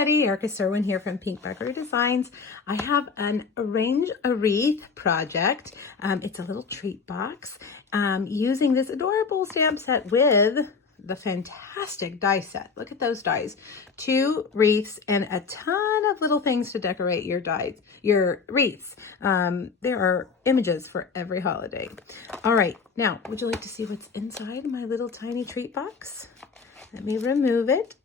everybody, Erica Serwin here from Pink Buckaroo Designs. I have an Arrange a Wreath project. It's a little treat box using this adorable stamp set with the fantastic die set. Look at those dies. 2 wreaths and a ton of little things to decorate your wreaths. There are images for every holiday. All right, now, would you like to see what's inside my little tiny treat box? Let me remove it.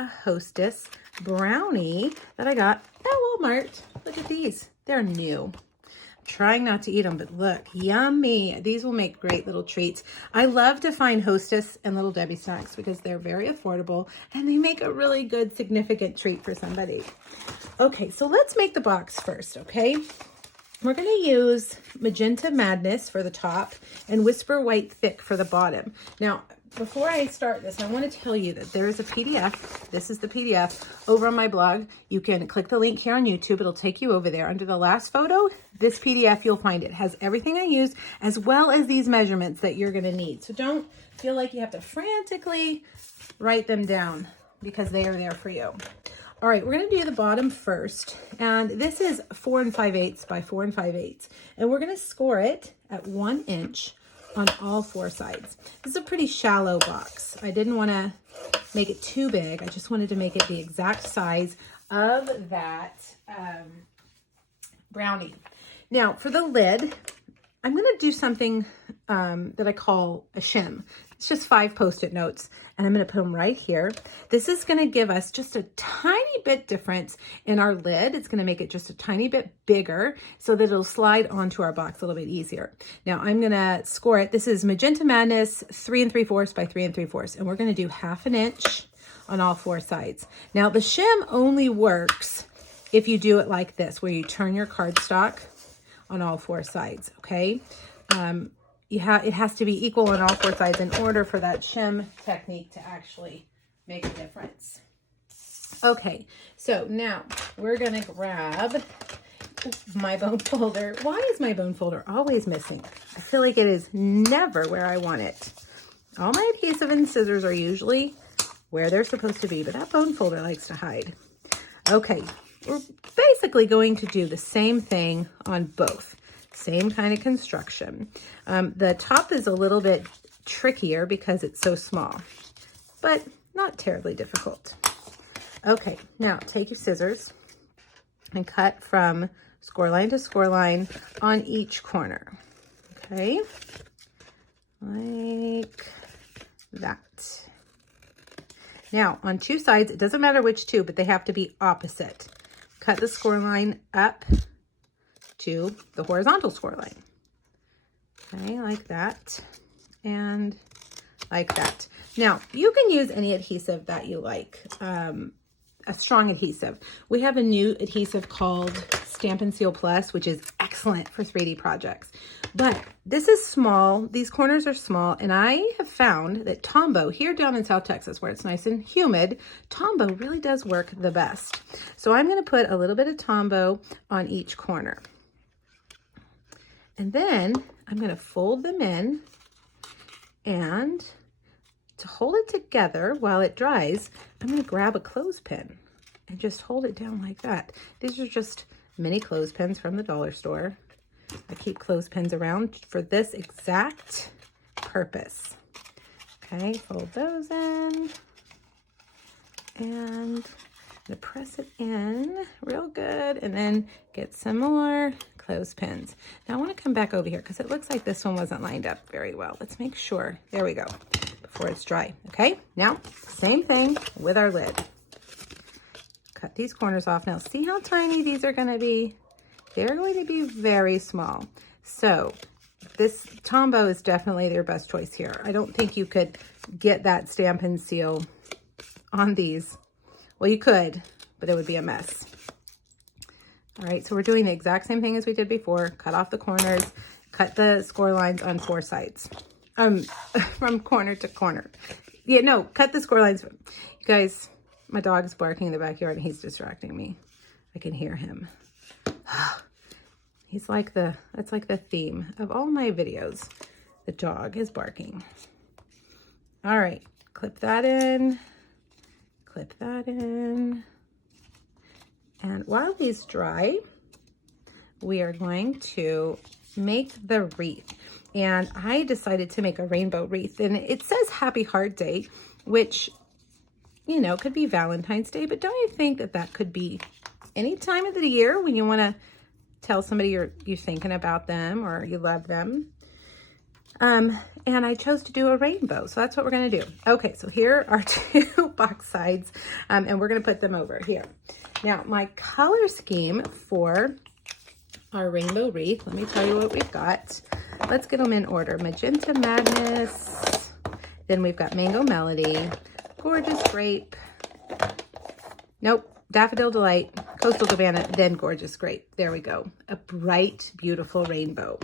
A Hostess brownie that I got at Walmart. Look at these. They're new. I'm trying not to eat them, but look, yummy. These will make great little treats. I love to find Hostess and Little Debbie snacks because they're very affordable and they make a really good, significant treat for somebody. Okay, so let's make the box first, okay? We're going to use Magenta Madness for the top and Whisper White Thick for the bottom. Now, before I start this, I want to tell you that there is a PDF. This is the PDF over on my blog. You can click the link here on YouTube. It'll take you over there. Under the last photo, this PDF, you'll find it has everything I used as well as these measurements that you're going to need. So don't feel like you have to frantically write them down because they are there for you. All right, we're going to do the bottom first. And this is 4 5/8 by 4 5/8. And we're going to score it at 1 inch on all 4 sides. This is a pretty shallow box. I didn't want to make it too big. I just wanted to make it the exact size of that brownie. Now for the lid, I'm going to do something that I call a shim. It's just 5 Post-it notes and I'm going to put them right here. This is going to give us just a tiny bit difference in our lid. It's going to make it just a tiny bit bigger so that it'll slide onto our box a little bit easier. Now I'm going to score it. This is Magenta Madness 3 3/4 by 3 3/4, and we're going to do 1/2 inch on all 4 sides. Now the shim only works if you do it like this, where you turn your cardstock on all 4 sides, okay? It has to be equal on all 4 sides in order for that shim technique to actually make a difference. Okay, so now we're gonna grab my bone folder. Why is my bone folder always missing? I feel like it is never where I want it. All my adhesive and scissors are usually where they're supposed to be, but that bone folder likes to hide. Okay, we're basically going to do the same thing on both. Same kind of construction. The top is a little bit trickier because it's so small, but not terribly difficult. Okay, now take your scissors and cut from score line to score line on each corner. Okay, like that. Now on 2 sides, it doesn't matter which 2, but they have to be opposite. Cut the score line up to the horizontal score line. Okay, like that and like that. Now, you can use any adhesive that you like, a strong adhesive. We have a new adhesive called Stampin' Seal Plus, which is excellent for 3D projects. But this is small, these corners are small, and I have found that Tombow, here down in South Texas where it's nice and humid, Tombow really does work the best. So I'm gonna put a little bit of Tombow on each corner. And then I'm going to fold them in, and to hold it together while it dries, I'm going to grab a clothespin and just hold it down like that. These are just mini clothespins from the dollar store. I keep clothespins around for this exact purpose. Okay, fold those in and I'm going to press it in real good and then get some more clothespins. Now I want to come back over here because it looks like this one wasn't lined up very well. Let's make sure. There we go. Before it's dry. Okay, now same thing with our lid. Cut these corners off. Now see how tiny these are going to be? They're going to be very small. So this Tombow is definitely their best choice here. I don't think you could get that Stampin' Seal on these. Well, you could, but it would be a mess. All right, so we're doing the exact same thing as we did before. Cut off the corners, cut the score lines on 4 sides, from corner to corner. Yeah, no, cut the score lines. You guys, my dog's barking in the backyard and he's distracting me. I can hear him. He's like that's like the theme of all my videos. The dog is barking. All right, clip that in, clip that in. And while these dry, we are going to make the wreath. And I decided to make a rainbow wreath, and it says Happy Heart Day, which, you know, could be Valentine's Day, but don't you think that that could be any time of the year when you want to tell somebody you're thinking about them or you love them? And I chose to do a rainbow, so that's what we're going to do. Okay, so here are 2 box sides, and we're going to put them over here. Now, my color scheme for our rainbow wreath, let me tell you what we've got. Let's get them in order. Magenta Madness, then we've got Mango Melody, Gorgeous Grape, nope, Daffodil Delight, Coastal Cabana, then Gorgeous Grape. There we go. A bright, beautiful rainbow.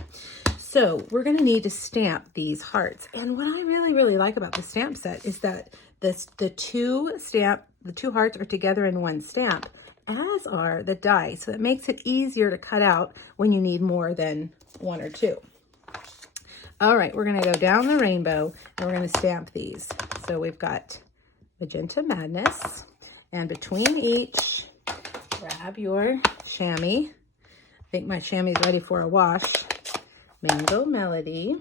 So we're going to need to stamp these hearts. And what I really, really like about the stamp set is that the two hearts are together in one stamp, as are the die. So it makes it easier to cut out when you need more than 1 or 2. All right, we're going to go down the rainbow and we're going to stamp these. So we've got Magenta Madness, and between each, grab your chamois. I think my chamois is ready for a wash. Mango Melody.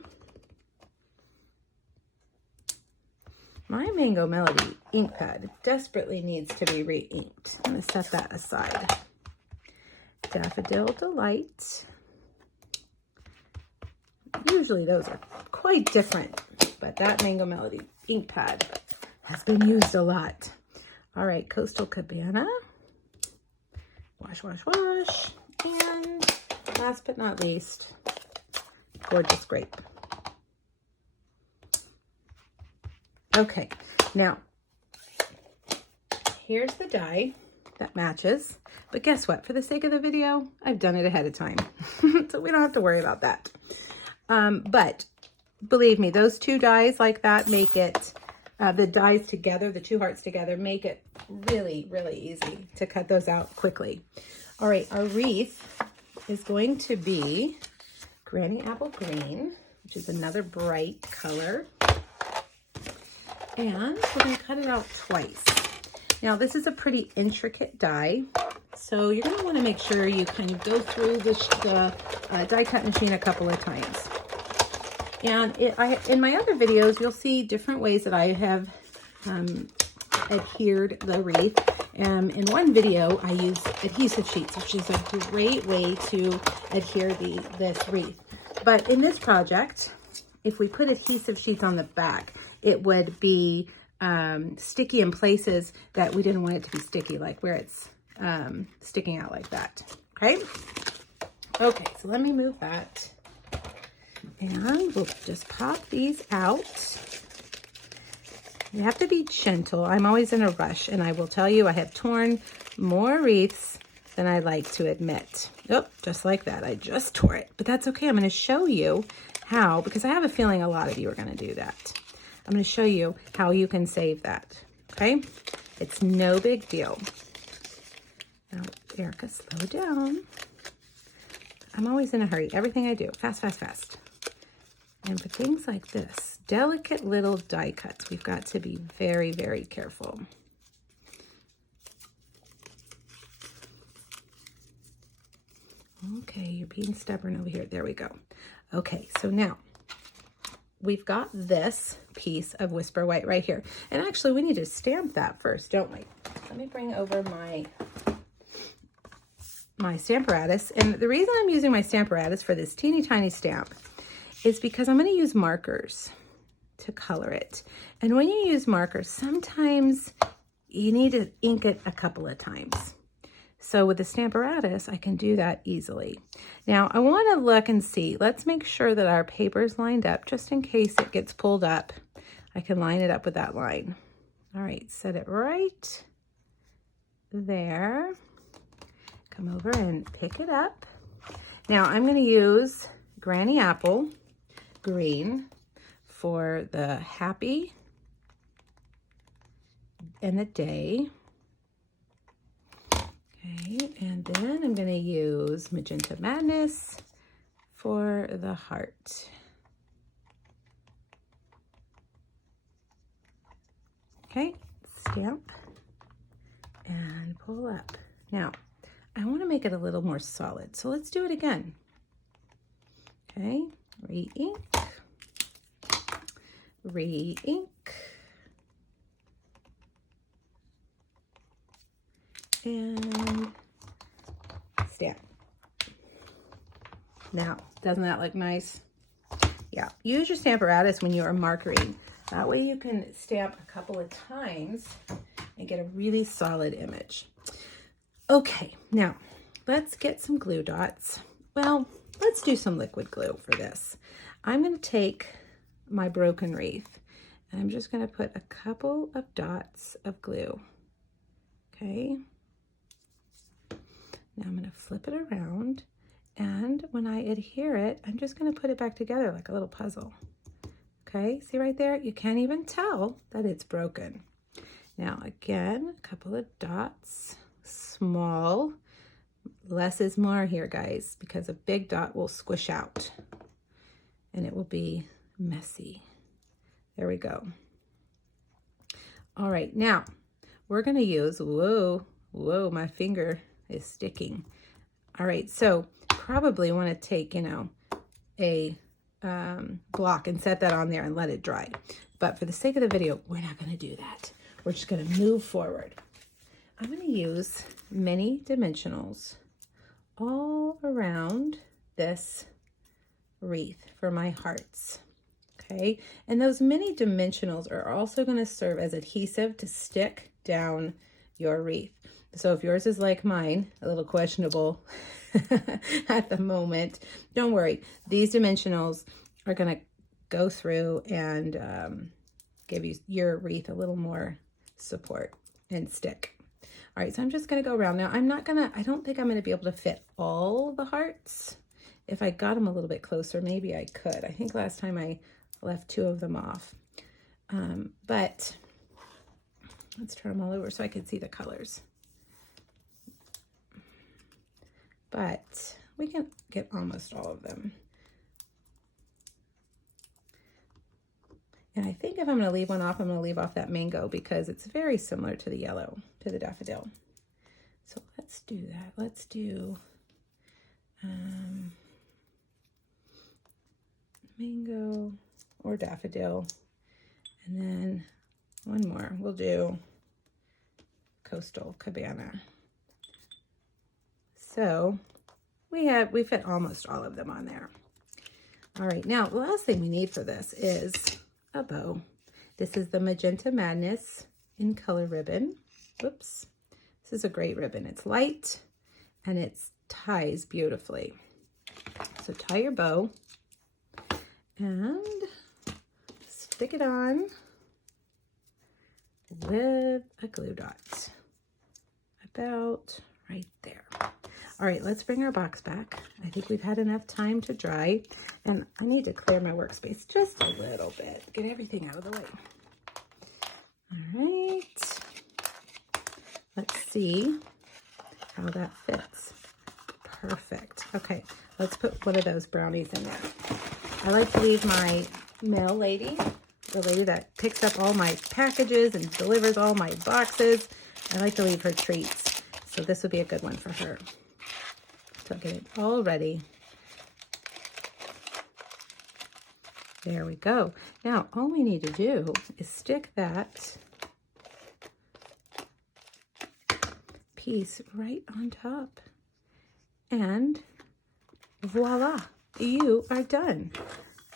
My Mango Melody ink pad desperately needs to be re-inked. I'm going to set that aside. Daffodil Delight. Usually those are quite different, but that Mango Melody ink pad has been used a lot. All right, Coastal Cabana. Wash, wash, wash. And last but not least, Gorgeous Grape. Okay, now here's the die that matches, but guess what? For the sake of the video, I've done it ahead of time, so we don't have to worry about that. But believe me, those 2 dies like that make it, the dies together, the 2 hearts together, make it really, really easy to cut those out quickly. All right, our wreath is going to be Granny Apple Green, which is another bright color. And we're going to cut it out twice. Now, this is a pretty intricate die, so you're going to want to make sure you kind of go through the die cut machine a couple of times. And in my other videos, you'll see different ways that I have adhered the wreath. In one video, I used adhesive sheets, which is a great way to adhere this wreath. But in this project, if we put adhesive sheets on the back, it would be sticky in places that we didn't want it to be sticky, like where it's sticking out like that. Okay? Okay, so let me move that. And we'll just pop these out. You have to be gentle. I'm always in a rush, and I will tell you I have torn more wreaths than I like to admit. Oh, just like that. I just tore it, but that's okay. I'm going to show you how, because I have a feeling a lot of you are going to do that. I'm going to show you how you can save that, okay? It's no big deal. Now, Erica, slow down. I'm always in a hurry. Everything I do, fast, fast, fast. And for things like this, delicate little die cuts, we've got to be very, very careful. Okay, you're being stubborn over here. There we go. Okay, so now we've got this piece of Whisper White right here. And actually, we need to stamp that first, don't we? Let me bring over my Stamparatus. And the reason I'm using my Stamparatus for this teeny tiny stamp is because I'm going to use markers to color it. And when you use markers, sometimes you need to ink it a couple of times. So with the Stamparatus, I can do that easily. Now, I want to look and see. Let's make sure that our paper's lined up, just in case it gets pulled up. I can line it up with that line. All right, set it right there. Come over and pick it up. Now, I'm going to use Granny Apple Green for the happy and the day. Okay, and then I'm going to use Magenta Madness for the heart. Okay, stamp and pull up. Now, I want to make it a little more solid. So let's do it again. Okay, re-ink, re-ink, and stamp. Now, doesn't that look nice? Yeah, use your Stamparatus when you are markering. That way you can stamp a couple of times and get a really solid image. Okay, now let's get some glue dots. Well, let's do some liquid glue for this. I'm going to take my broken wreath and I'm just going to put a couple of dots of glue. Okay. Now I'm going to flip it around, and when I adhere it, I'm just going to put it back together like a little puzzle. Okay, see right there? You can't even tell that it's broken. Now again, a couple of dots, small. Less is more here, guys, because a big dot will squish out and it will be messy. There we go. All right, now we're going to use, whoa, my finger is sticking. All right, so probably want to take, a block and set that on there and let it dry. But for the sake of the video, we're not going to do that. We're just going to move forward. I'm going to use mini dimensionals all around this wreath for my hearts. Okay, and those mini dimensionals are also going to serve as adhesive to stick down your wreath. So if yours is like mine, a little questionable at the moment, don't worry. These dimensionals are going to go through and give your wreath a little more support and stick. All right, so I'm just going to go around. Now, I don't think I'm going to be able to fit all the hearts. If I got them a little bit closer, maybe I could. I think last time I left 2 of them off. But let's turn them all over so I can see the colors. But we can get almost all of them. And I think if I'm going to leave one off, I'm going to leave off that mango because it's very similar to the yellow, to the daffodil. So let's do that. Let's do mango or daffodil. And then one more. We'll do coastal cabana. So we fit almost all of them on there. All right, now the last thing we need for this is a bow. This is the Magenta Madness in color ribbon. Whoops. This is a great ribbon. It's light and it ties beautifully. So tie your bow and stick it on with a glue dot about right there. All right, let's bring our box back. I think we've had enough time to dry, and I need to clear my workspace just a little bit, get everything out of the way. All right, let's see how that fits. Perfect. Okay, let's put one of those brownies in there. I like to leave my mail lady, the lady that picks up all my packages and delivers all my boxes. I like to leave her treats, so this would be a good one for her. So get it all ready. There we go. Now, all we need to do is stick that piece right on top. And voila, you are done.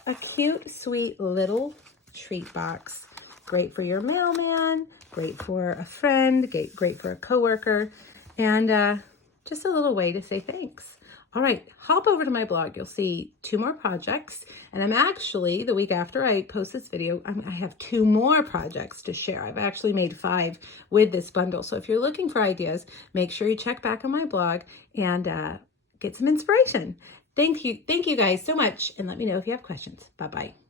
A cute, sweet little treat box. Great for your mailman, great for a friend, great for a coworker, and just a little way to say thanks. All right, hop over to my blog. You'll see 2 more projects. And I'm actually, the week after I post this video, I have 2 more projects to share. I've actually made 5 with this bundle. So if you're looking for ideas, make sure you check back on my blog and get some inspiration. Thank you guys so much. And let me know if you have questions. Bye-bye.